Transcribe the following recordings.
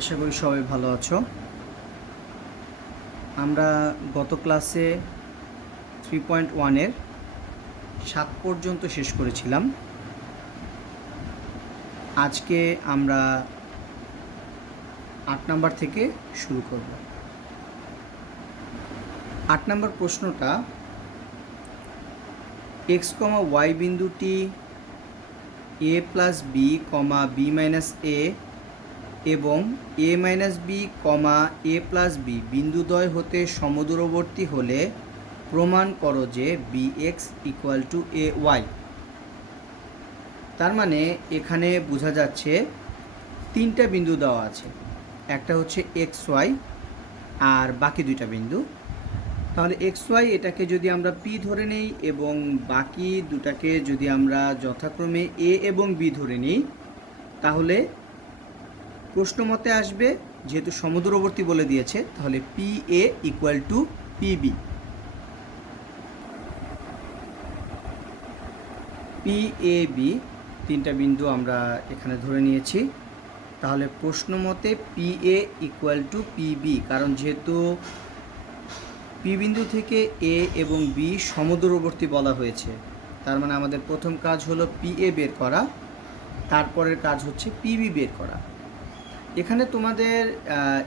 আশা করি সবাই ভালো আছো। আমরা গত ক্লাসে 3.1-এর 7 পর্যন্ত শেষ করেছিলাম। আজকে আমরা 8 নাম্বার থেকে শুরু করব। 8 নাম্বার প্রশ্নটা, x, y বিন্দুটি a plus B, B minus A এবং a minus B, A plus B বিন্দুদ্বয় হতে সমদূরবর্তী হলে প্রমাণ করো যে bx ইকুয়াল টু ay। তার মানে এখানে বোঝা যাচ্ছে তিনটা বিন্দু দেওয়া আছে, একটা হচ্ছে xy আর বাকি দুইটা বিন্দু। তাহলে xy এটাকে যদি আমরা p ধরে নেই এবং বাকি দুটাকে যদি আমরা যথাক্রমে a এবং b ধরে নিই, তাহলে প্রশ্ন মতে আসবে, যেহেতু সমদূরবর্তী বলে দিয়েছে, তাহলে P A equal to PB. P A B তিনটা বিন্দু আমরা এখানে ধরে নিয়েছি। তাহলে প্রশ্ন মতে P A equal to PB, কারণ যেহেতু পি বিন্দু থেকে এ এবং বি সমদূরবর্তী বলা হয়েছে, তার মানে আমাদের প্রথম কাজ হলো পি এ বের করা, তারপরের কাজ হচ্ছে পিবি বের করা। এখানে তোমাদের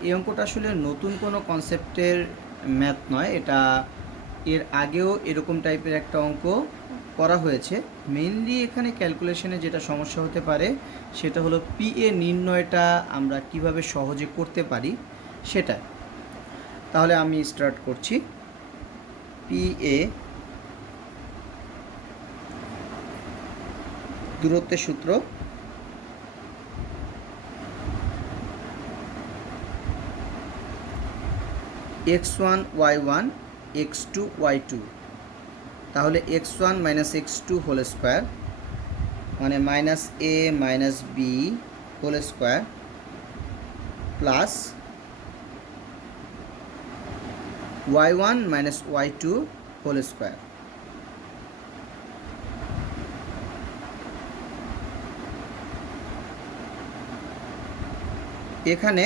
এই অঙ্কটা আসলে নতুন কোনো কনসেপ্টের ম্যাথ নয়, এটা এর আগেও এরকম টাইপের একটা অঙ্ক করা হয়েছে। মেইনলি এখানে ক্যালকুলেশনে যেটা সমস্যা হতে পারে সেটা হলো পি এ নির্ণয়টা আমরা কিভাবে সহজে করতে পারি সেটা। তাহলে আমি স্টার্ট করছি। পি এ দূরত্বের সূত্র, x1 y1 x2 y2, তাহলে x1 minus x2 whole square মানে minus A minus B whole square plus y1 minus y2 whole square. এখানে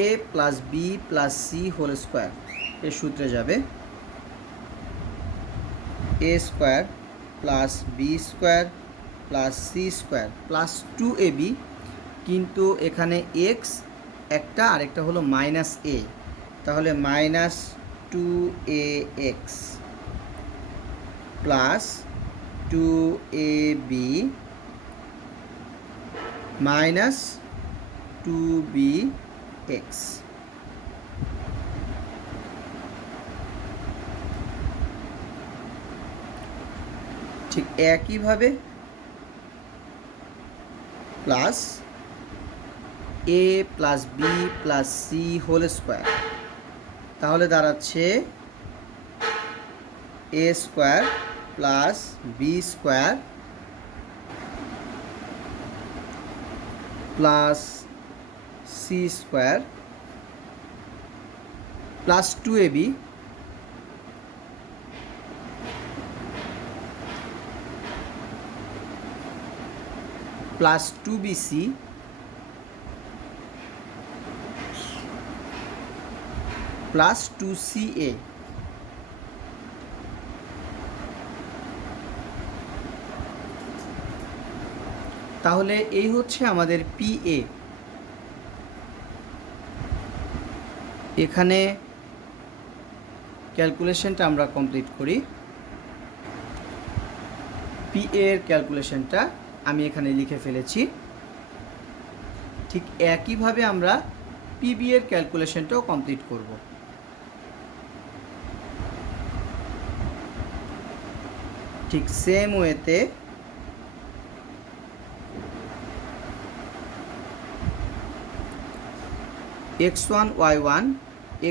A plus B plus C whole square এর সূত্রে যাবে A square plus B square plus C square plus 2ab, কিন্তু এখানে x একটা আরেকটা হলো মাইনাস এ, তাহলে minus 2ax plus 2ab minus 2bx। ঠিক একইভাবে plus A plus B plus C whole square, তাহলে দাঁড়াচ্ছে A square plus B square plus C square plus 2ab plus 2bc plus 2ca। তাহলে এই হচ্ছে আমাদের PA। এখানে ক্যালকুলেশনটা আমরা কমপ্লিট করি। PA এর ক্যালকুলেশনটা আমি এখানে লিখে ফেলেছি। ঠিক একইভাবে আমরা PB এর ক্যালকুলেশনটাও কমপ্লিট করব। ঠিক সেম ওয়েতে x1 y1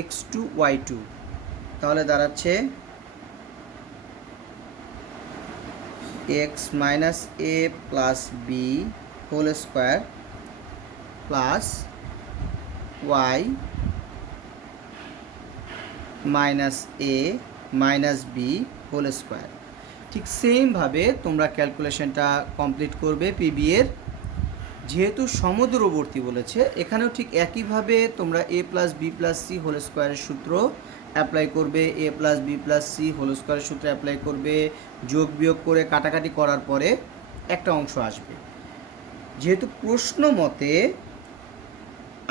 x2 y2, তাহলে দাঁড়াচ্ছে x minus A plus B whole square plus y minus A minus B whole square. ঠিক সেমভাবে তোমরা ক্যালকুলেশনটা কমপ্লিট করবে পিবি এর। যেহেতু সমদূরবর্তী বলেছে, এখানেও ঠিক একইভাবে তোমরা a plus B plus C whole স্কোয়ারের সূত্র অ্যাপ্লাই করবে, a plus B plus C whole স্কোয়ারের সূত্র অ্যাপ্লাই করবে, যোগ বিয়োগ করে কাটাকাটি করার পরে একটা অংশ আসবে। যেহেতু প্রশ্ন মতে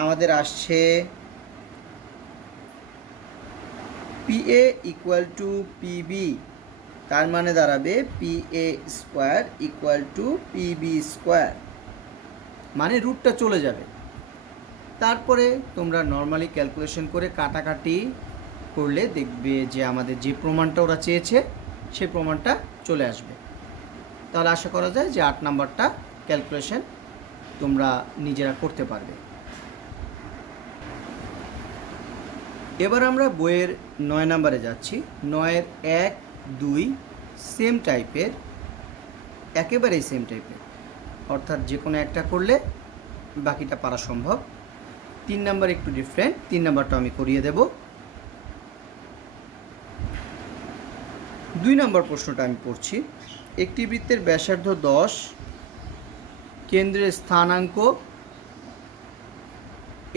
আমাদের আসছে PA ইকুয়াল টু PB, তার মানে দাঁড়াবে PA square equal two PB square, মানে রুটটা চলে যাবে। তারপরে তোমরা নর্মালি ক্যালকুলেশন করে কাটাকাটি করলে দেখবে যে আমাদের যে প্রমাণটা ওরা চেয়েছে সেই প্রমাণটা চলে আসবে। তাহলে আশা করা যায় যে 8 নাম্বারটা ক্যালকুলেশন তোমরা নিজেরা করতে পারবে। এবার আমরা বইয়ের 9 নাম্বারে যাচ্ছি। 9-এর 1, 2 সেম টাইপের, একেবারেই সেম টাইপের, অর্থাৎ যে কোনো একটা করলে বাকিটা পারা সম্ভব। 3 নাম্বার একটু ডিফারেন্ট, 3 নাম্বারটা আমি করিয়ে দেব। 2 নাম্বার প্রশ্নটা আমি পড়ছি। একটি বৃত্তের ব্যাসার্ধ 10, কেন্দ্রের স্থানাঙ্ক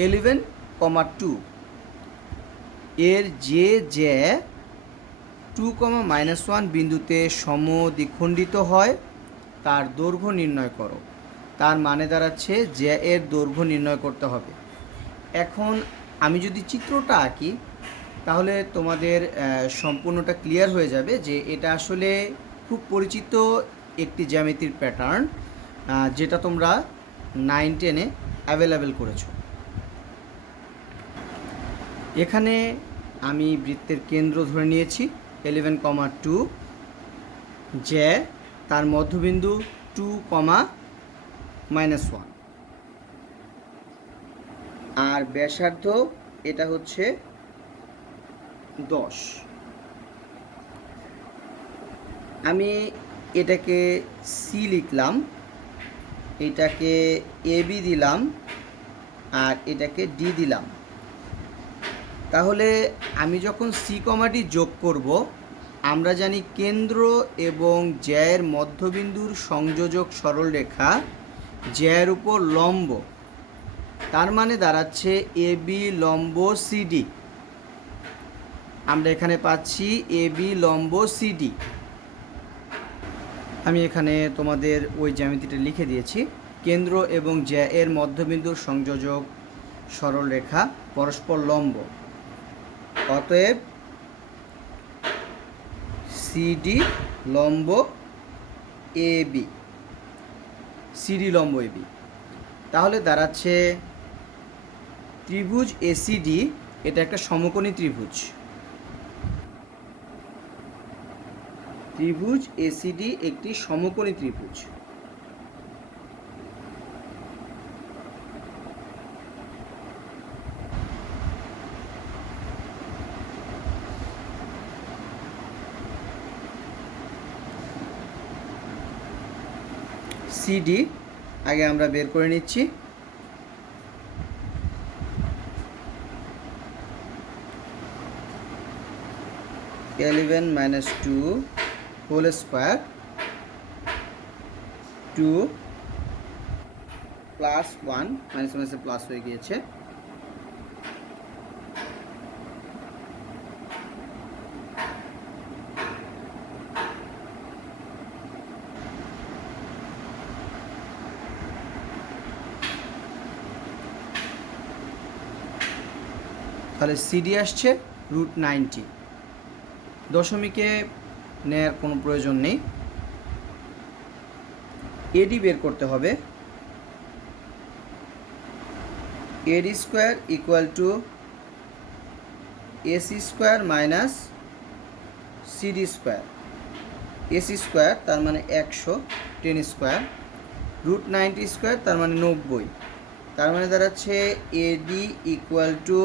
11,2, এর যে 2,-1 বিন্দুতে সমদ্বিখণ্ডিত হয় তার দৈর্ঘ্য নির্ণয় করো। তার মানে দাঁড়াচ্ছে যে এর দৈর্ঘ্য নির্ণয় করতে হবে। এখন আমি যদি চিত্রটা আঁকি তাহলে তোমাদের সম্পূর্ণটা ক্লিয়ার হয়ে যাবে যে এটা আসলে খুব পরিচিত একটি জ্যামিতির প্যাটার্ন, যেটা তোমরা 9-10-এ অ্যাভেলেবেল করেছো। এখানে আমি বৃত্তের কেন্দ্র ধরে নিয়েছি 11,2, যে তার মধ্যবিন্দু 2,-1, আর ব্যাসার্ধ এটা হচ্ছে 10। আমি এটাকে সি লিখলাম, এটাকে এবি দিলাম, আর এটাকে ডি দিলাম। তাহলে আমি যখন সি কমাটি যোগ করব, আমরা জানি কেন্দ্র এবং জ্যায়ের মধ্যবিন্দুর সংযোজক সরলরেখা জ্যায়ের উপর লম্ব, তার মানে দাঁড়াচ্ছে এবি লম্ব সিডি। আমরা এখানে পাচ্ছি এবি লম্ব সিডি। আমি এখানে তোমাদের ওই জ্যামিতিটা লিখে দিয়েছি। কেন্দ্র এবং জ্যায়ের মধ্যবিন্দুর সংযোজক সরলরেখা পরস্পর লম্ব, অতএব সিডি লম্ব এবি, সিডি লম্ব এবি। তাহলে দাঁড়াচ্ছে ত্রিভুজ এসিডি, এটা একটা সমকোণী ত্রিভুজ। ত্রিভুজ এসিডি একটি সমকোণী ত্রিভুজ। সিডি আগে আমরা বের করে নিচ্ছি। (11-2 হোল স্কোয়ার 2 + 1 মাইনাসে প্লাস হয়ে গিয়েছে, তাহলে সিডি আসছে √90। দশমিকে নেয়ার কোনো প্রয়োজন নেই। এডি বের করতে হবে। এডি square equal to AC square minus CD square. AC square তার মানে 100, 10 স্কোয়ার, √90 স্কোয়ার তার মানে 90, তার মানে দাঁড়াচ্ছে এডি ইকুয়াল টু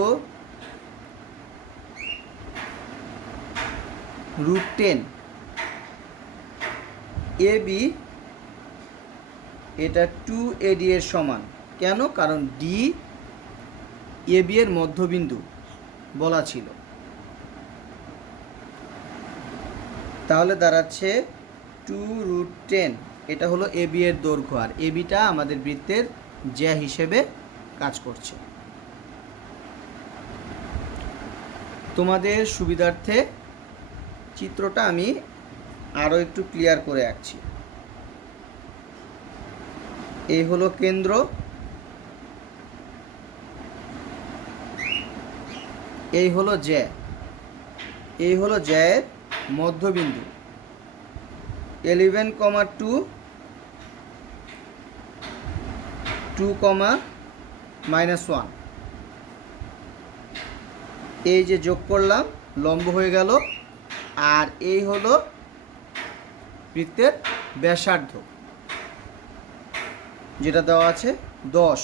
√10। এবি এটা 2AD এর সমান। কেন? কারণ ডি এবি এর মধ্যবিন্দু বলা ছিল। তাহলে দাঁড়াচ্ছে 2√10, এটা হলো এবি এর দৈর্ঘ্য, আর এবিটা আমাদের বৃত্তের জ্যা হিসেবে কাজ করছে। তোমাদের সুবিধার্থে চিত্রটা আমি আরও একটু ক্লিয়ার করে আঁকছি। এই হলো কেন্দ্র, এই হলো জ্যা, এই হলো জ্যায়ের মধ্যবিন্দু 11,2 2,-1, এই যে যোগ করলাম লম্ব হয়ে গেল, আর এই হলো বৃত্তের ব্যাসার্ধ যেটা দেওয়া আছে 10।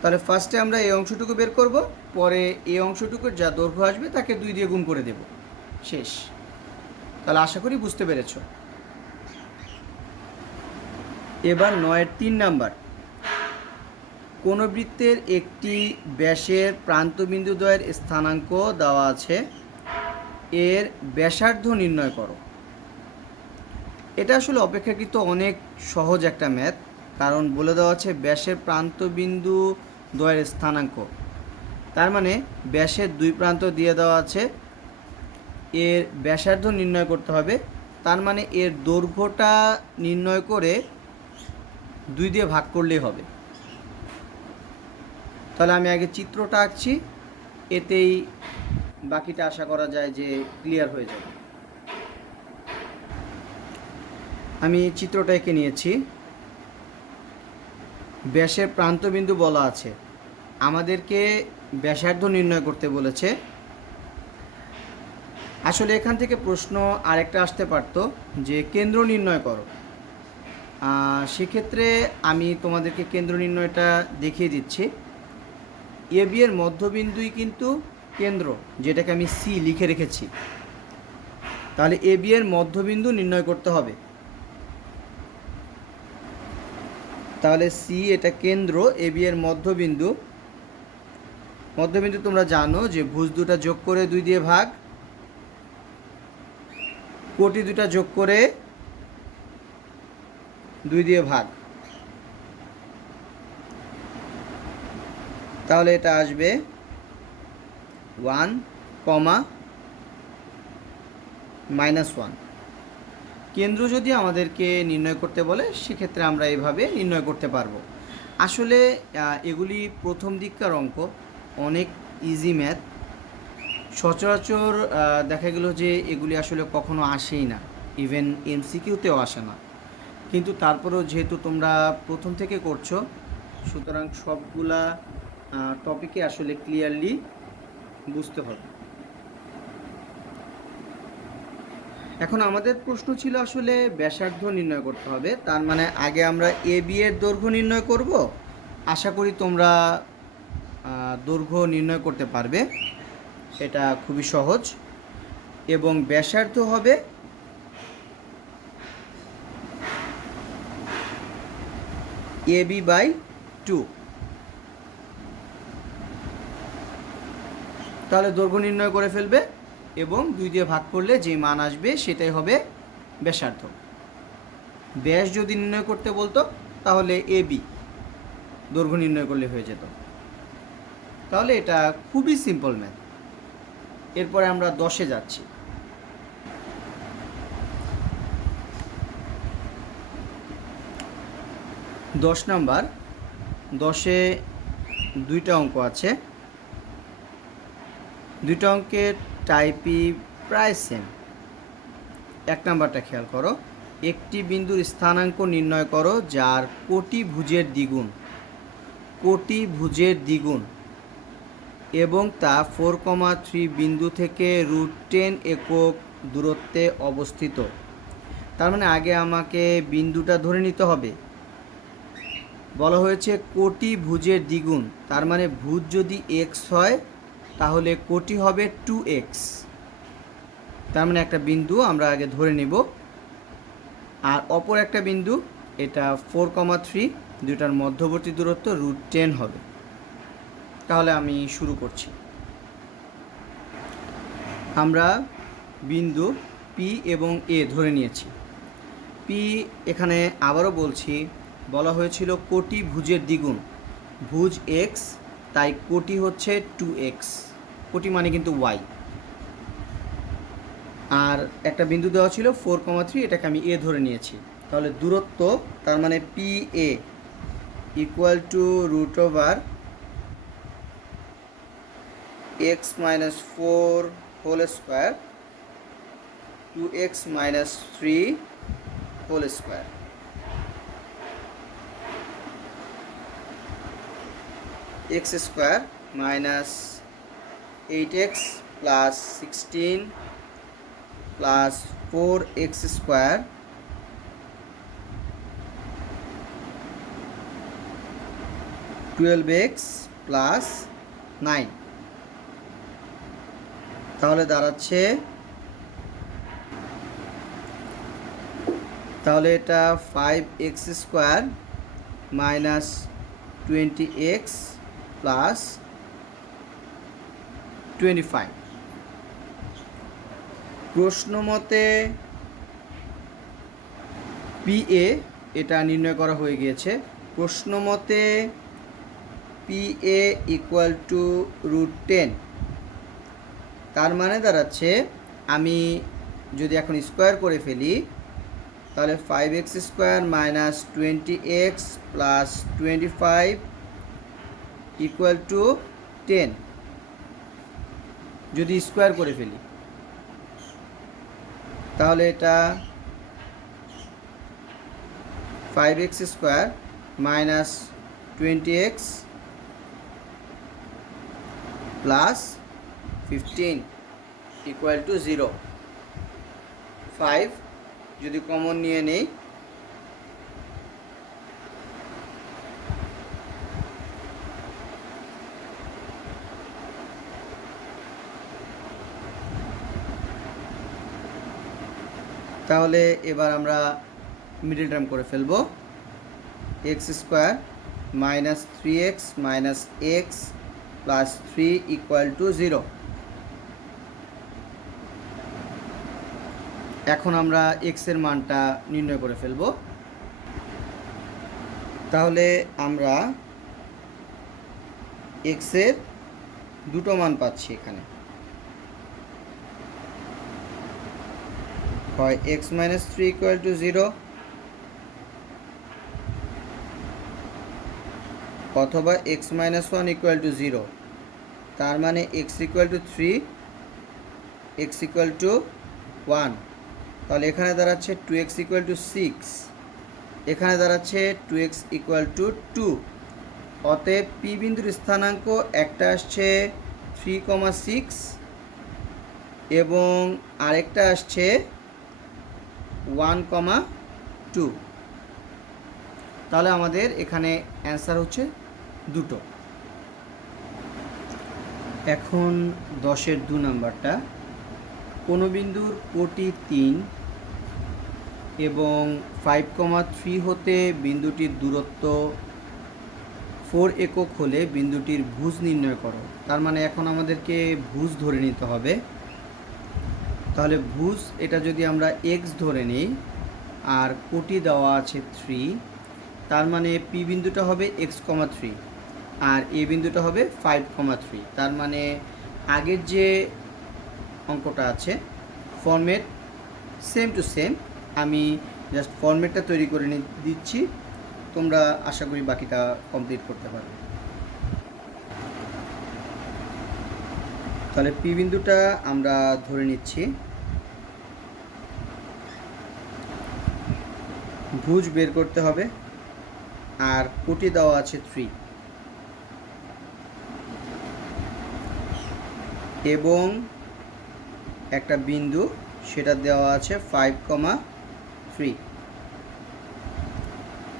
তাহলে ফার্স্টে আমরা এই অংশটুকু বের করব, পরে এই অংশটুকুর যা দৈর্ঘ্য আসবে তাকে 2 দিয়ে গুণ করে দেব, শেষ। তাহলে আশা করি বুঝতে পেরেছ। এবার 9-এর 3 নাম্বার, কোন বৃত্তের একটি ব্যাসের প্রান্তবিন্দুদ্বয়ের স্থানাঙ্ক দেওয়া আছে, এর ব্যাসার্ধ নির্ণয় করো। এটা আসলে অপেক্ষাকৃত অনেক সহজ একটা ম্যাথ, কারণ বলে দেওয়া আছে ব্যাসের প্রান্তবিন্দু দ্বয়ের স্থানাঙ্ক, তার মানে ব্যাসের 2 প্রান্ত দিয়ে দেওয়া আছে, এর ব্যাসার্ধ নির্ণয় করতে হবে, তার মানে এর দৈর্ঘ্যটা নির্ণয় করে 2 দিয়ে ভাগ করলেই হবে। তাহলে আমি আগে চিত্রটা আঁকছি, এতেই বাকিটা আশা করা যায় যে ক্লিয়ার হয়ে যাবে। আমি চিত্রটা এঁকে নিয়েছি। ব্যাসের প্রান্তবিন্দু বলা আছে, আমাদেরকে ব্যাসার্ধ নির্ণয় করতে বলেছে। আসলে এখান থেকে প্রশ্ন আরেকটা আসতে পারতো যে কেন্দ্র নির্ণয় করো, সেক্ষেত্রে আমি তোমাদেরকে কেন্দ্র নির্ণয়টা দেখিয়ে দিচ্ছি। এবি এর মধ্যবিন্দুই কিন্তু কেন্দ্র, যেটাকে আমি সি লিখে রেখেছি। তাহলে এবি এর মধ্যবিন্দু নির্ণয় করতে হবে। তাহলে সি এটা কেন্দ্র, এবি এর মধ্যবিন্দু, মধ্যবিন্দু তোমরা জানো যে ভুজ দুটা যোগ করে 2 দিয়ে ভাগ, কোটি দুটা যোগ করে 2 দিয়ে ভাগ, তাহলে এটা আসবে 1,-1। কেন্দ্র যদি আমাদেরকে নির্ণয় করতে বলে সেক্ষেত্রে আমরা এভাবে নির্ণয় করতে পারবো। আসলে এগুলি প্রথম দিককার অঙ্ক, অনেক ইজি ম্যাথ। সচরাচর দেখা গেল যে এগুলি আসলে কখনো আসেই না, ইভেন এমসিকিউতেও আসে না, কিন্তু তারপরেও যেহেতু তোমরা প্রথম থেকে করছো, সুতরাং সবগুলা টপিকে আসলে ক্লিয়ারলি বুঝতে হবে। এখন আমাদের প্রশ্ন ছিল আসলে ব্যাসার্ধ নির্ণয় করতে হবে, তার মানে আগে আমরা এবি এর দৈর্ঘ্য নির্ণয় করব। আশা করি তোমরা দৈর্ঘ্য নির্ণয় করতে পারবে, এটা খুবই সহজ। এবং ব্যাসার্ধ হবে AB/2। তাহলে দৈর্ঘ্য নির্ণয় করে ফেলবে এবং 2 দিয়ে ভাগ করলে যে মান আসবে সেটাই হবে ব্যাসার্ধ। ব্যাস যদি নির্ণয় করতে বলতো তাহলে এবি দৈর্ঘ্য নির্ণয় করলে হয়ে যেত। তাহলে এটা খুবই সিম্পল ম্যাথ। এরপরে আমরা 10-এ যাচ্ছি। 10 নাম্বার, 10-এ 2টা অঙ্ক আছে। 2টা অঙ্কের টাইপই প্রায় সেম। 1 নাম্বারটা খেয়াল করো, একটি বিন্দুর স্থানাঙ্ক নির্ণয় করো যার কোটি ভুজের দ্বিগুণ, কোটি ভুজের দ্বিগুণ, এবং তা 4,3 বিন্দু থেকে √10 একক দূরত্বে অবস্থিত। তার মানে আগে আমাকে বিন্দুটা ধরে নিতে হবে। বলা হয়েছে কোটি ভুজের দ্বিগুণ, তার মানে ভুজ যদি x হয় তাহলে কোটি হবে 2x। তার মানে একটা বিন্দু আমরা আগে ধরে নেব, আর অপর একটা বিন্দু এটা 4,3, দুটার মধ্যবর্তী দূরত্ব √10 হবে। তাহলে আমি শুরু করছি। আমরা বিন্দু পি এবং এ ধরে নিয়েছি। পি এখানে আবারও বলছি, বলা হয়েছিল কোটি ভুজের দ্বিগুণ, ভুজ এক্স, তাই কোটি হচ্ছে 2x, কোটি মানে কিন্তু ওয়াই। আর একটা বিন্দু দেওয়া ছিল 4,3, এটাকে আমি এ ধরে নিয়েছি। তাহলে দূরত্ব, তার মানে P A equal to root over x minus 4 whole square 2x minus 3 whole square. X square minus 8x plus 16 plus 4x square (12x plus 9). তাহলে দাঁড়াচ্ছে, তাহলে এটা 5x square minus 20x plus 25। প্রশ্ন মতে পিএ এটা নির্ণয় করা হয়ে গিয়েছে। প্রশ্ন মতে পিএ ইকুয়াল টু √10, তার মানে দাঁড়াচ্ছে, আমি যদি এখন স্কোয়ার করে ফেলি তাহলে 5x square minus 20x plus 25 equal to 10 যদি স্কোয়ার করে ফেলি, তাহলে এটা 5x square minus 20x plus 15 equal to 0। 5 যদি কমন নিয়ে নেই, তাহলে এবার আমরা মিডল টার্ম করে ফেলব। X square minus 3x minus x plus 3 equal to 0। এখন আমরা এক্সের মানটা নির্ণয় করে ফেলব। তাহলে আমরা এক্সের দুটো মান পাচ্ছি এখানে, হয় এক্স মাইনাস 3 ইকুয়াল টু 0 অথবা এক্স মাইনাস 1 ইকুয়াল টু 0। তার মানে x equal two 3, x equal two 1। তাহলে এখানে দাঁড়াচ্ছে 2x ইকুয়াল টু 6, এখানে দাঁড়াচ্ছে 2x ইকুয়াল টু 2। অতএব পি বিন্দুর স্থানাঙ্ক একটা আসছে 3,6 এবং আরেকটা আসছে 1,2। তাহলে আমাদের এখানে অ্যান্সার হচ্ছে দুটো। এখন 10-এর 2 নাম্বারটা, কোনো বিন্দুর কোটি 3 এবং 5,3 হতে বিন্দুটির দূরত্ব 4 একক হলে বিন্দুটির ভুজ নির্ণয় করো। তার মানে এখন আমাদেরকে ভুজ ধরে নিতে হবে। তাহলে ভুজ এটা যদি আমরা x ধরে নিই আর কোটি দেওয়া আছে 3, তার মানে পি বিন্দুটা হবে x,3 আর এ বিন্দুটা হবে 5,3। তার মানে আগের যে অঙ্কটা আছে ফরম্যাট সেম টু সেম, আমি জাস্ট ফরম্যাটটা তৈরি করে দিচ্ছি, তোমরা আশা করি বাকিটা কমপ্লিট করতে পারবে। তাহলে পি বিন্দুটা আমরা ধরে নিচ্ছি, ভুজ বের করতে হবে আর কোটি দেওয়া আছে 3 এবং একটা বিন্দু সেটা দেওয়া আছে 5,3।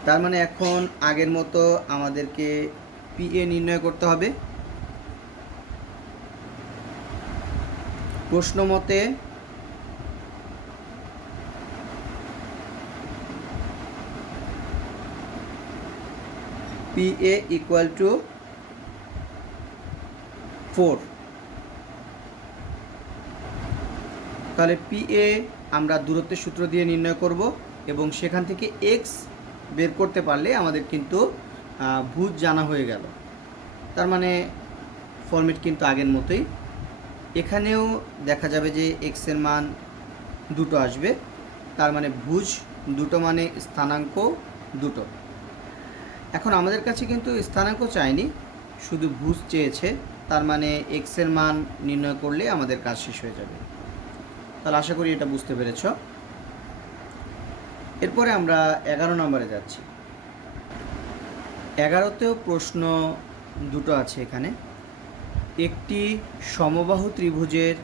তার মানে এখন আগের মতো আমাদেরকে পিএ নির্ণয় করতে হবে। প্রশ্ন মতে PA ইকুয়াল টু 4। তাহলে PA আমরা দূরত্বের সূত্র দিয়ে নির্ণয় করব এবং সেখান থেকে এক্স বের করতে পারলে আমাদের কিন্তু ভুজ জানা হয়ে গেল। তার মানে ফর্মেট কিন্তু আগের মতোই। এখানেও দেখা যাবে যে এক্সের মান দুটো আসবে, তার মানে ভুজ দুটো মানে স্থানাঙ্ক দুটো। এখন আমাদের কাছে কিন্তু স্থানাঙ্ক চায়নি, শুধু ভুজ চেয়েছে, তার মানে এক্সের মান নির্ণয় করলে আমাদের কাজ শেষ হয়ে যাবে। তাহলে আশা করি এটা বুঝতে পেরেছ। এরপরে আমরা 11 নম্বরে যাচ্ছি। 11তেও প্রশ্ন দুটো আছে এখানে। একটি সমবাহু ত্রিভুজের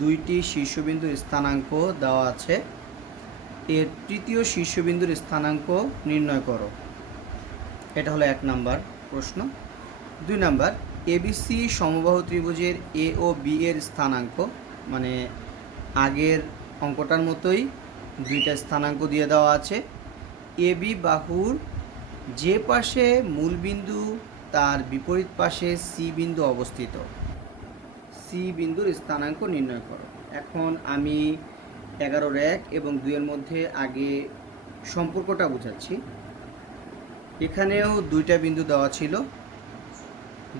দুইটি শীর্ষবিন্দুর স্থানাঙ্ক দেওয়া আছে, এর তৃতীয় শীর্ষবিন্দুর স্থানাঙ্ক নির্ণয় করো। এটা হলো 1 নাম্বার প্রশ্ন। 2 নাম্বার, এবিসি সমবাহু ত্রিভুজের এ ও বি এর স্থানাঙ্ক, মানে আগের অঙ্কটার মতোই দুইটা স্থানাঙ্ক দিয়ে দেওয়া আছে। এবি বাহুর যে পাশে মূল বিন্দু তার বিপরীত পাশে সি বিন্দু অবস্থিত, সি বিন্দুর স্থানাঙ্ক নির্ণয় করো। এখন আমি 11-1 এবং 2-এর মধ্যে আগে সম্পর্কটা বোঝাচ্ছি। এখানেও দুইটা বিন্দু দেওয়া ছিল,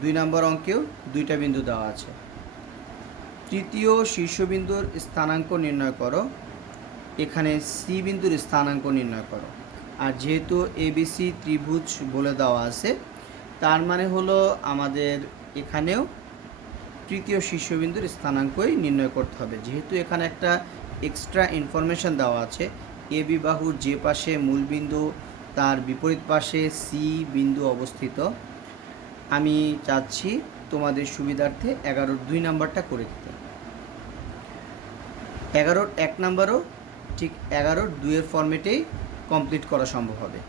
2 নম্বর অঙ্কেও দুইটা বিন্দু দেওয়া আছে। তৃতীয় শীর্ষবিন্দুর স্থানাঙ্ক নির্ণয় করো, এখানে সি বিন্দুর স্থানাঙ্ক নির্ণয় করো। আর যেহেতু এবিসি ত্রিভুজ বলে দেওয়া আছে, তার মানে হলো আমাদের এখানেও তৃতীয় শীর্ষবিন্দুর স্থানাঙ্কই নির্ণয় করতে হবে। যেহেতু এখানে একটা এক্সট্রা ইনফরমেশন দেওয়া আছে, এবি বাহুর যে পাশে মূল বিন্দু তার বিপরীত পাশে সি বিন্দু অবস্থিত, আমি চাচ্ছি তোমাদের সুবিধার্থে 11-2 নাম্বারটা করে দিতে। 11-1 নাম্বারও ঠিক 11-2-এর ফর্মেটেই কমপ্লিট করা সম্ভব হবে।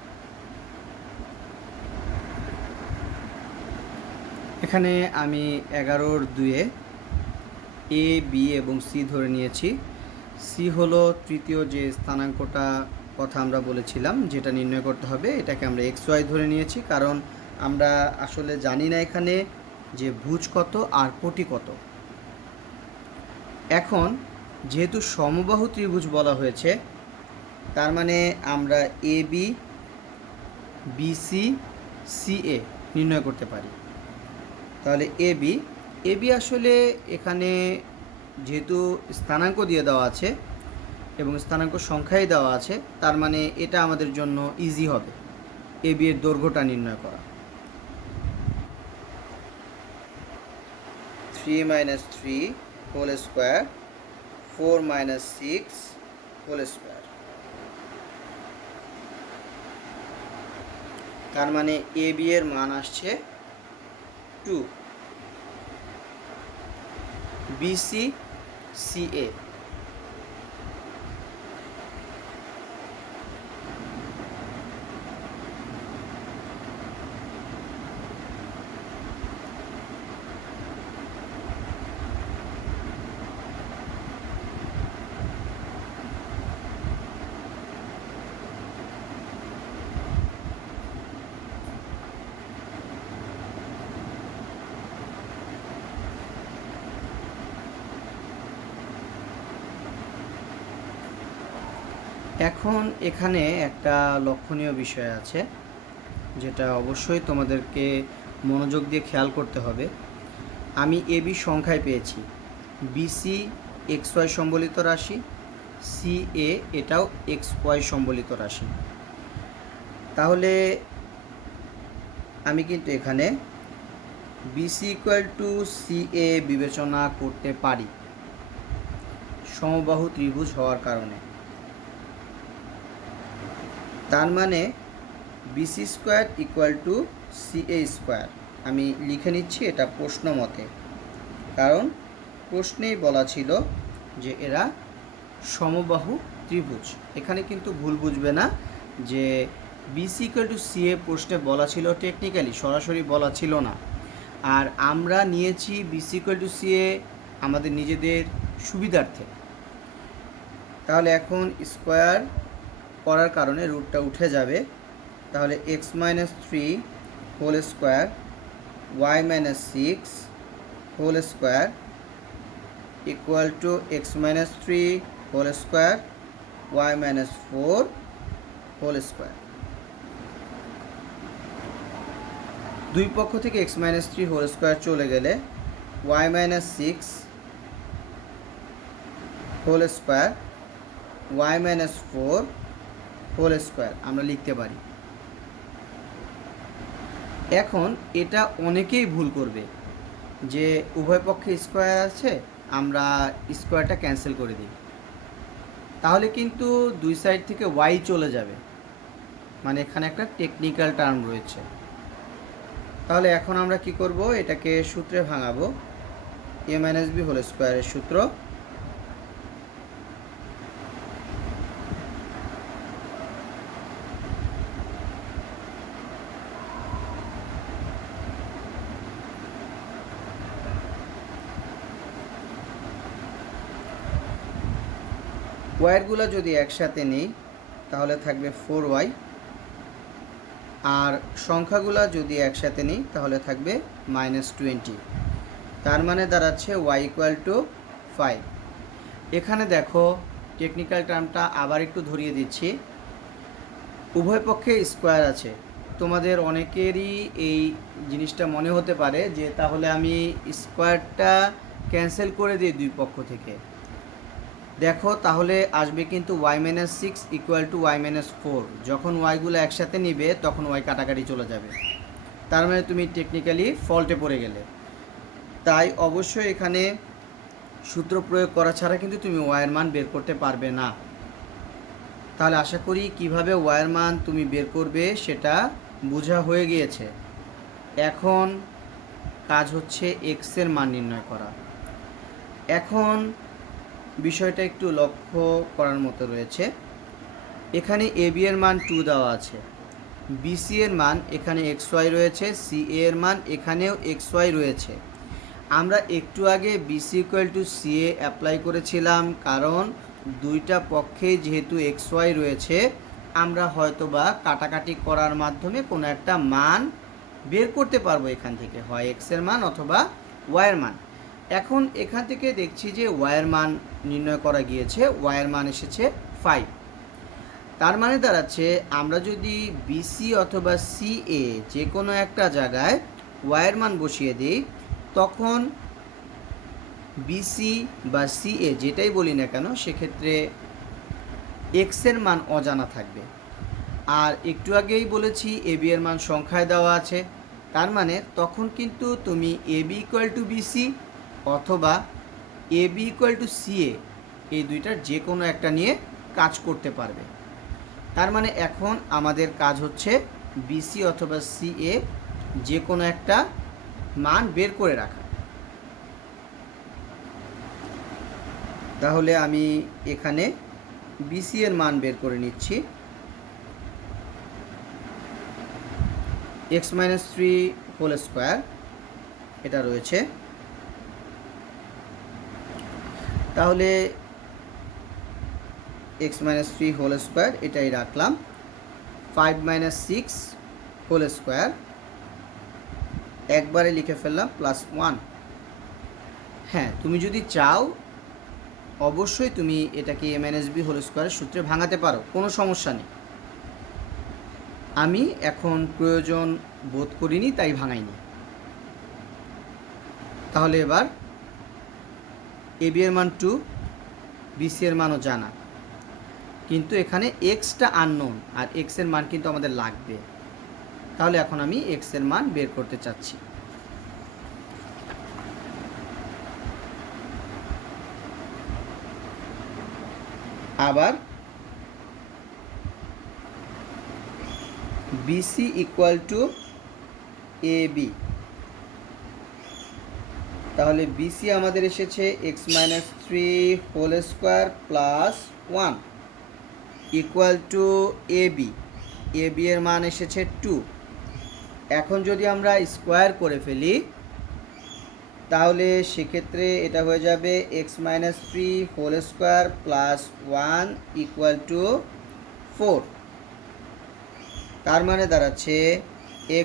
এখানে আমি 11-2-এ এ বি এবং সি ধরে নিয়েছি। সি হলো তৃতীয় যে স্থানাঙ্কটা কথা আমরা বলেছিলাম যেটা নির্ণয় করতে হবে, এটাকে আমরা এক্স ওয়াই ধরে নিয়েছি, কারণ আমরা আসলে জানি না এখানে যে ভুজ কত আর কোটি কত। এখন যেহেতু সমবাহু ত্রিভুজ বলা হয়েছে, তার মানে আমরা এ বি বিসি সি এ নির্ণয় করতে পারি। তাহলে এ বি আসলে এখানে যেহেতু স্থানাঙ্ক দিয়ে দেওয়া আছে এবং স্থানাঙ্ক সংখ্যাই দেওয়া আছে, তার মানে এটা আমাদের জন্য ইজি হবে এ বি এর দৈর্ঘ্যটা নির্ণয় করা। 3 - 3 হোল স্কোয়ার 4 - 6 হোল স্কোয়ার, তার মানে এ বি এর মান আসছে 2। বিসি সি এ, এখন এখানে একটা লক্ষণীয় বিষয় আছে যেটা অবশ্যই তোমাদেরকে মনোযোগ দিয়ে খেয়াল করতে হবে। আমি এ বি সংখ্যায় পেয়েছি, বিসি এক্স ওয়াই সম্বলিত রাশি, সি এ এটাও এক্স ওয়াই সম্বলিত রাশি। তাহলে আমি কিন্তু এখানে BC equal to C A বিবেচনা করতে পারি সমবাহু ত্রিভুজ হওয়ার কারণে। তার মানে BC square equal to C A square আমি লিখে নিচ্ছি এটা প্রশ্ন মতে, কারণ প্রশ্নেই বলা ছিল যে এরা সমবাহু ত্রিভুজ। এখানে কিন্তু ভুল বুঝবে না যে বিসি ইকুয়াল টু সি এ প্রশ্নে বলা ছিল, টেকনিক্যালি সরাসরি বলা ছিল না। আর আমরা নিয়েছি বিসি ইকুয়াল টু সি এ আমাদের নিজেদের সুবিধার্থে। তাহলে এখন স্কোয়ার করার কারণে রুটটা উঠে যাবে, তাহলে x minus 3 whole square y minus 6 whole square equal to x minus 3 whole square y minus 4 whole square. দুই পক্ষ থেকে এক্স মাইনাস 3 হোল স্কোয়ার চলে গেলে y minus 6 whole square y minus 4 whole square আমরা লিখতে পারি। এখন এটা অনেকেই ভুল করবে যে উভয় পক্ষে স্কোয়ার আছে, আমরা স্কোয়ারটা ক্যান্সেল করে দিই, তাহলে কিন্তু দুই সাইড থেকে ওয়াই চলে যাবে, মানে এখানে একটা টেকনিক্যাল টার্ম রয়েছে। তাহলে এখন আমরা কি করব, এটাকে সূত্রে ভাঙাবো। এ মাইনাস বি হোল স্কোয়ারের সূত্র, ওয়াইগুলো যদি একসাথে নিই তাহলে থাকবে 4y, আর সংখ্যাগুলো যদি একসাথে নিই তাহলে থাকবে -20। তার মানে দাঁড়াচ্ছে y = 5। এখানে দেখো টেকনিক্যাল টার্মটা আবার একটু ধরিয়ে দিচ্ছি। উভয় পক্ষে স্কোয়ার আছে, তোমাদের অনেকেরই এই জিনিসটা মনে হতে পারে যে তাহলে আমি স্কোয়ারটা ক্যান্সেল করে দিই দুই পক্ষ থেকে। দেখো তাহলে আসবে কিন্তু y-6 = y-4। যখন ওয়াইগুলো একসাথে নিবে তখন ওয়াই কাটাকাটি চলে যাবে, তার মানে তুমি টেকনিক্যালি ফল্টে পড়ে গেলে। তাই অবশ্যই এখানে সূত্র প্রয়োগ করা ছাড়া কিন্তু তুমি ওয়াইয়ের মান বের করতে পারবে না। তাহলে আশা করি কিভাবে ওয়াইয়ের মান তুমি বের করবে সেটা বোঝা হয়ে গিয়েছে। এখন কাজ হচ্ছে এক্সের মান নির্ণয় করা। এখন বিষয়টা একটু লক্ষ্য করার মতো রয়েছে। এখানে এ বি এর মান 2 দেওয়া আছে, বিসি এর মান এখানে xy রয়েছে, সি এর মান এখানেও xy রয়েছে। আমরা একটু আগে বিসি = CA অ্যাপ্লাই করেছিলাম, কারণ দুইটা পক্ষে যেহেতু xy রয়েছে আমরা হয়তোবা কাটাকাটি করার মাধ্যমে কোনো একটা মান বের করতে পারবো এখান থেকে, হয় x এর মান অথবা y এর মান। এখন এখান থেকে দেখছি যে y এর মান নির্ণয় করা গিয়েছে, y এর মান এসেছে 5। তার মানে দাঁড়াচ্ছে আমরা যদি বিসি অথবা সিএ যে কোনো একটা জায়গায় y এর মান বসিয়ে দিই, তখন বিসি বা সিএ যেটাই বলি না কেন সেক্ষেত্রে এক্স এর মান অজানা থাকবে। আর একটু আগেই বলেছি এ বি এর মান সংখ্যায় দেওয়া আছে, তার মানে তখন কিন্তু তুমি এ বি = বিসি অথবা এ বি = সিএ এই দুইটার যে কোনো একটা নিয়ে কাজ করতে পারবে। তার মানে এখন আমাদের কাজ হচ্ছে বিসি অথবা সিএ যে কোনো একটা মান বের করে রাখা। তাহলে আমি এখানে বিসি এর মান বের করে নিচ্ছি। x-3 হোল স্কোয়ার এটা রয়েছে, তাহলে x-3 হোল স্কোয়ার এটাই রাখলাম। 5 - 6 হোল স্কোয়ার একবারে লিখে ফেললাম +1। হ্যাঁ, তুমি যদি চাও অবশ্যই তুমি এটাকে a-b হোল স্কোয়ারের সূত্রে ভাঙাতে পারো, কোনো সমস্যা নেই। আমি এখন প্রয়োজন বোধ করিনি তাই ভাঙাইনি। তাহলে এবার এ বি এর মান 2, বিসি এর মানও জানা, কিন্তু এখানে এক্সটা আননোন আর এক্স এর মান কিন্তু আমাদের লাগবে। তাহলে এখন আমি এক্স এর মান বের করতে চাচ্ছি। আবার বিসি = AB, তাহলে বিসি আমাদের এসেছে x-3 whole square +1 = AB। AB এর মান এসেছে 2। এখন যদি আমরা স্কোয়ার করে ফেলি তাহলে সেক্ষেত্রে এটা হয়ে যাবে x-3 হোল স্কোয়ার +1 = 4। তার মানে দাঁড়াচ্ছে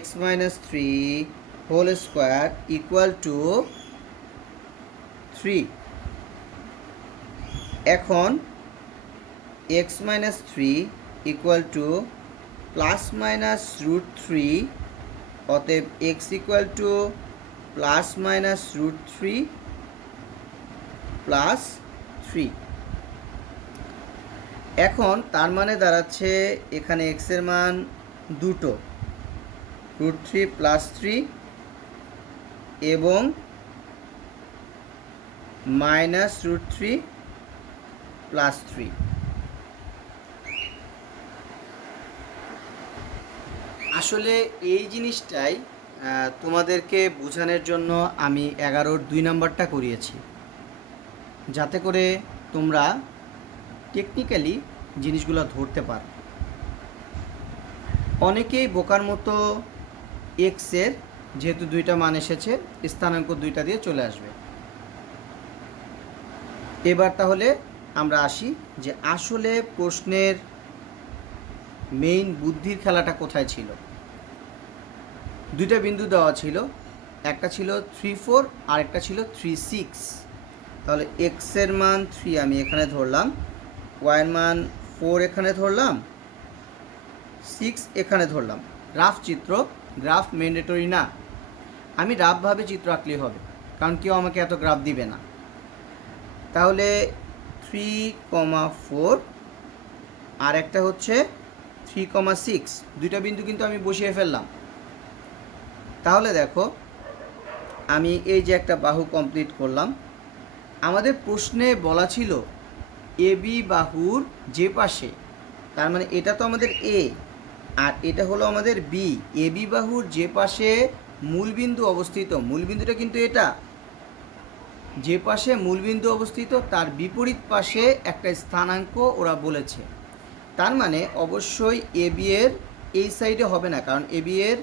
x-3 হোল স্কোয়ার = 3। এখন X minus three equal to plus minus root three, অতএব X equal to plus minus root three plus three. এখন তার মানে দাঁড়াচ্ছে এখানে এক্সের মান দুটো, রুট থ্রি প্লাস থ্রি এবং minus root three plus three. আসলে এই জিনিসটাই তোমাদেরকে বোঝানোর জন্য আমি 11-র 2 নম্বরটা করিয়েছি, যাতে করে তোমরা টেকনিক্যালি জিনিসগুলো ধরতে পারো। অনেকেই বোকার মতো এক্সের যেহেতু দুইটা মান এসেছে স্থানাঙ্ক দুইটা দিয়ে চলে আসবে। এবার তাহলে আমরা আসি যে আসলে প্রশ্নের মেইন বুদ্ধির খেলাটা কোথায় ছিল। দুইটা বিন্দু দেওয়া ছিল, একটা ছিল 3, 4 আর একটা ছিল 3, 6। তাহলে এক্সের মান 3 আমি এখানে ধরলাম, ওয়াইয়ের মান 4 এখানে ধরলাম, 6 এখানে ধরলাম। রাফ চিত্র, গ্রাফ ম্যান্ডেটরি না, আমি রাফভাবে চিত্র আঁকলেই হবে, কারণ কেউ আমাকে এত গ্রাফ দিবে না। তাহলে 3, 4 আর একটা হচ্ছে 3, 6, দুইটা বিন্দু কিন্তু আমি বসিয়ে ফেললাম। তাহলে দেখো আমি এই যে একটা বাহু কমপ্লিট করলাম। আমাদের প্রশ্নে বলা ছিল এবি বাহুর যে পাশে, তার মানে এটা তো আমাদের এ আর এটা হলো আমাদের বি। এবি বাহুর যে পাশে মূলবিন্দু অবস্থিত, মূলবিন্দুটা কিন্তু এটা, যে পাশে মূলবিন্দু অবস্থিত তার বিপরীত পাশে একটা স্থানাঙ্ক ওরা বলেছে। তার মানে অবশ্যই এবি এর এই সাইডে হবে না, কারণ এবি এর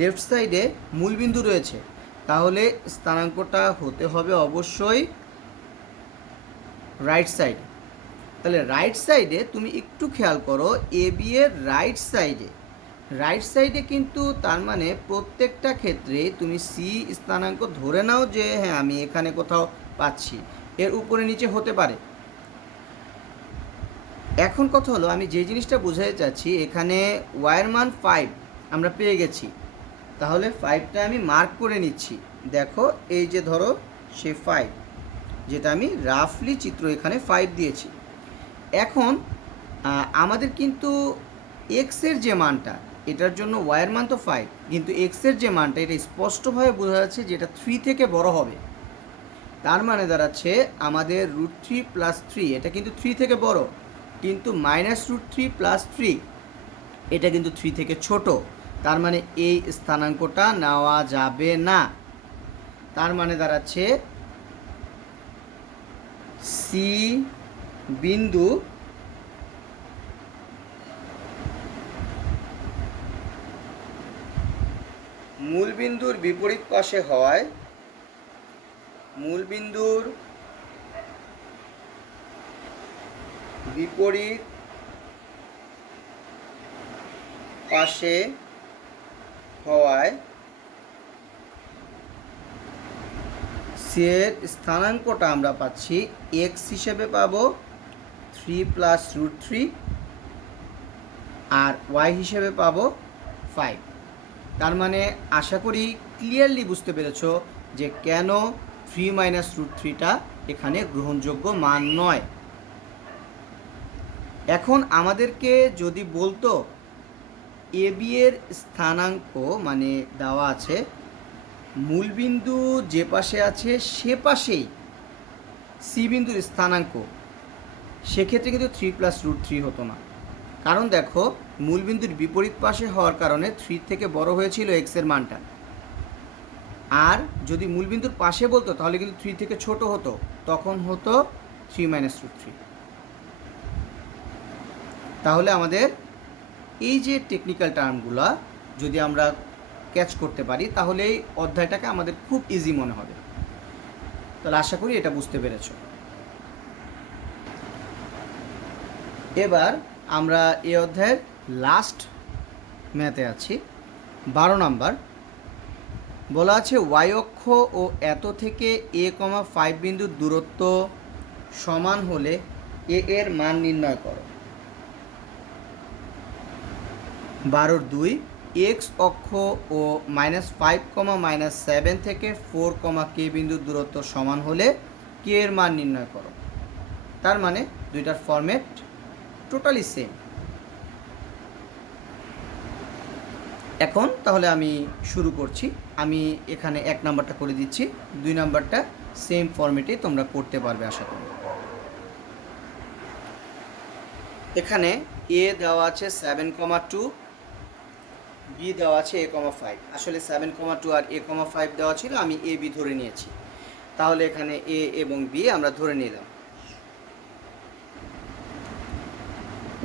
লেফট সাইডে মূলবিন্দু রয়েছে। তাহলে স্থানাঙ্কটা হতে হবে অবশ্যই রাইট সাইডে। তাহলে রাইট সাইডে তুমি একটু খেয়াল করো, এবি এর রাইট সাইডে কিন্তু তার মানে প্রত্যেকটা ক্ষেত্রে তুমি সি স্থানাঙ্ক ধরে নাও যে হ্যাঁ আমি এখানে কোথাও পাচ্ছি, এর উপরে নিচে হতে পারে। এখন কথা হলো আমি যে জিনিসটা বোঝাতে চাচ্ছি, এখানে ওয়াইয়ের মান 5 আমরা পেয়ে গেছি, তাহলে 5টা আমি মার্ক করে নিচ্ছি। দেখো এই যে ধরো সে 5, যেটা আমি রাফলি চিত্র এখানে 5 দিয়েছি। এখন আমাদের কিন্তু এক্সের যে মানটা, এটার জন্য ওয়াইয়ের মান তো 5, কিন্তু এক্সের যে মানটা এটা স্পষ্টভাবে বোঝা যাচ্ছে যেটা 3 থেকে বড় হবে। তার মানে দাঁড়াচ্ছে আমাদের রুট 3 প্লাস 3 এটা কিন্তু 3 থেকে বড়, কিন্তু মাইনাস রুট 3 প্লাস 3 এটা কিন্তু 3 থেকে ছোট। তার মানে এই স্থানাঙ্কটা নেওয়া যাবে না। তার মানে দাঁড়াচ্ছে সি বিন্দু মূলবিন্দুর বিপরীত পাশে হওয়ায় মূলবিন্দুর বিপরীত পাশে হওয়ায় সি এর স্থানাঙ্কটা আমরা পাচ্ছি এক্স হিসেবে পাবো 3 প্লাস রুট 3 আর ওয়াই হিসেবে পাবো 5। তার মানে আশা করি ক্লিয়ারলি বুঝতে পেরেছো যে কেন 3 মাইনাস রুট 3টা এখানে গ্রহণযোগ্য মান নয়। এখন আমাদেরকে যদি বলতো এবি এর স্থানাঙ্ক মানে দেওয়া আছে মূলবিন্দু যে পাশে আছে সে পাশেই সি বিন্দুর স্থানাঙ্ক, সেক্ষেত্রে কিন্তু 3 প্লাস রুট 3 হতো না, কারণ দেখো মূলবিন্দুর বিপরীত পাশে হওয়ার কারণে 3 থেকে বড় হয়েছিল এক্সের মানটা। আর যদি মূলবিন্দুর পাশে বলতো তাহলে কিন্তু 3 থেকে ছোট হতো, তখন হতো 3 মাইনাস রুট 3। তাহলে আমাদের এই যে টেকনিক্যাল টার্মগুলো যদি আমরা ক্যাচ করতে পারি তাহলে এই অধ্যায়টাকে আমাদের খুব ইজি মনে হবে। তাহলে আশা করি এটা বুঝতে পেরেছ। এবার আমরা এই অধ্যায়ের লাস্ট ম্যাথে আছি, 12 নাম্বার। বলা আছে ওয়াই অক্ষ ও এত থেকে a, 5 বিন্দুর দূরত্ব সমান হলে এ এর মান নির্ণয় করো। 12-2 এক্স অক্ষ ও -5, -7 থেকে 4, কে বিন্দুর দূরত্ব সমান হলে কে এর মান নির্ণয় করো। তার মানে দুইটার ফরম্যাট টোটালি সেম। এখন তাহলে আমি শুরু করছি। আমি এখানে 1 নাম্বারটা করে দিচ্ছি, 2 নাম্বারটা সেম ফরম্যাটে তোমরা করতে পারবে আশা করি। এখানে এ দেওয়া আছে 7,2, বি দেওয়া আছে a,5। আসলে 7,2 আর a,5 দেওয়া ছিল, আমি এ বি ধরে নিয়েছি। তাহলে এখানে এ এবং বি আমরা ধরে নিলাম।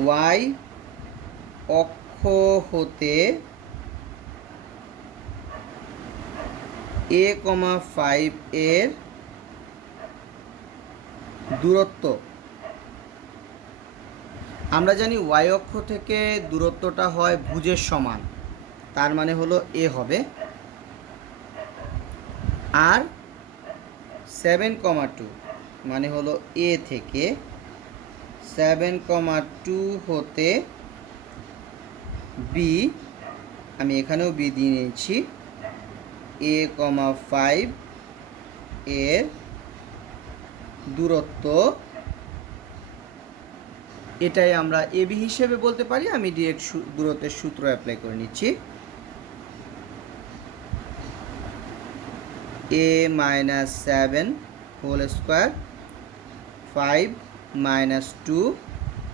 ওয়াই অক্ষ হতে a,5 এর দূরত্ব, আমরা জানি ওয়াই অক্ষ থেকে দূরত্বটা হয় ভুজের সমান, তার মানে হলো এ হবে। আর 7,2 মানে হলো এ থেকে 7,2 হতে বি, আমি এখানেও বি দিয়ে নিয়েছি, a,5 এর দূরত্ব, এটাই আমরা এ বি হিসেবে বলতে পারি। আমি ডিরেক্ট দূরত্বের সূত্র অ্যাপ্লাই করে নিচ্ছি। a-7 whole square 5 - 2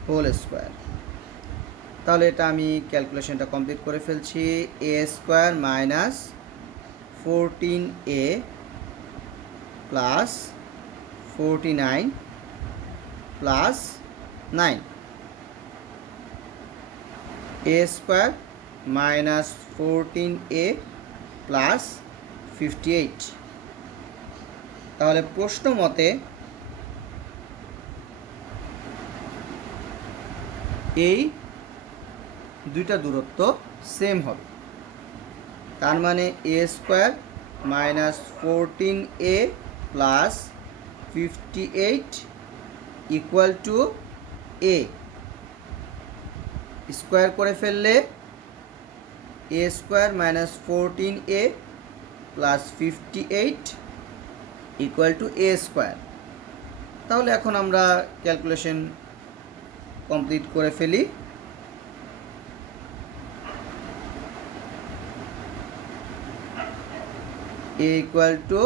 whole square. তাহলে এটা আমি ক্যালকুলেশনটা কমপ্লিট করে ফেলছি। a square minus 14a plus 49 plus 9, a square minus 14a plus 58। তাহলে প্রশ্ন মতে এই দুইটা দূরত্ব সেম হবে। তার মানে a square minus 14a plus 58 equal to a। Square করে ফেললে a square minus 14a plus 58 equal to a square. তাহলে এখন আমরা ক্যালকুলেশন কমপ্লিট করে ফেলি। a ইকুয়াল টু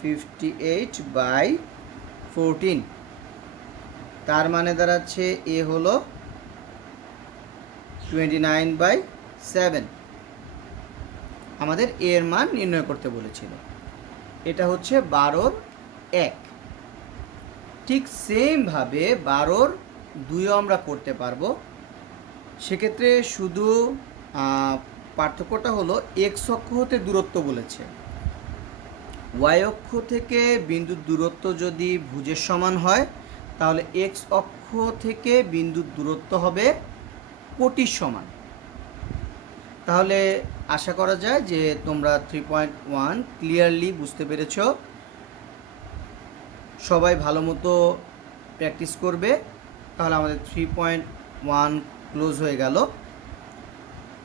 58/14, তার মানে দাঁড়াচ্ছে a হলো 29/7। আমাদের a এর মান নির্ণয় করতে বলেছিল। এটা হচ্ছে 12-1। ঠিক সেমভাবে 12-2 আমরা করতে পারবো। সেক্ষেত্রে শুধু পার্থক্যটা হলো এক্স অক্ষ হতে দূরত্ব বলেছে, ওয়াই অক্ষ থেকে বিন্দুর দূরত্ব যদি ভুজের সমান হয় তাহলে এক্স অক্ষ থেকে বিন্দুর দূরত্ব হবে কোটির সমান। তাহলে আশা করা যায় যে তোমরা 3.1 ক্লিয়ারলি বুঝতে পেরেছ। সবাই ভালো মতো প্র্যাকটিস করবে, তাহলে আমাদের 3.1 ক্লোজ হয়ে গেল।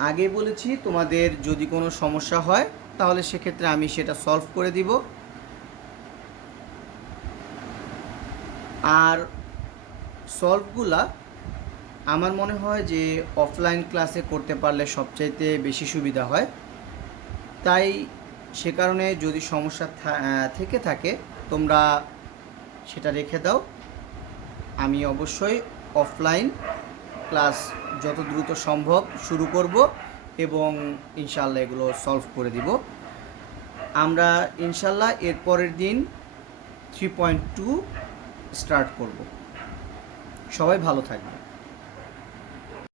আগে বলেছি তোমাদের যদি কোনো সমস্যা হয় তাহলে সেক্ষেত্রে আমি সেটা সলভ করে দিব। আর সলভগুলা আমার মনে হয় যে অফলাইন ক্লাসে করতে পারলে সবচাইতে বেশি সুবিধা হয়। তাই সে কারণে যদি সমস্যা থেকে থাকে তোমরা সেটা রেখে দাও। আমি অবশ্যই অফলাইন ক্লাস যত দ্রুত সম্ভব শুরু করব এবং ইনশাআল্লাহ এগুলো সলভ করে দিব। আমরা ইনশাআল্লাহ এর পরের দিন 3.2 স্টার্ট করব। সবাই ভালো থাকবে।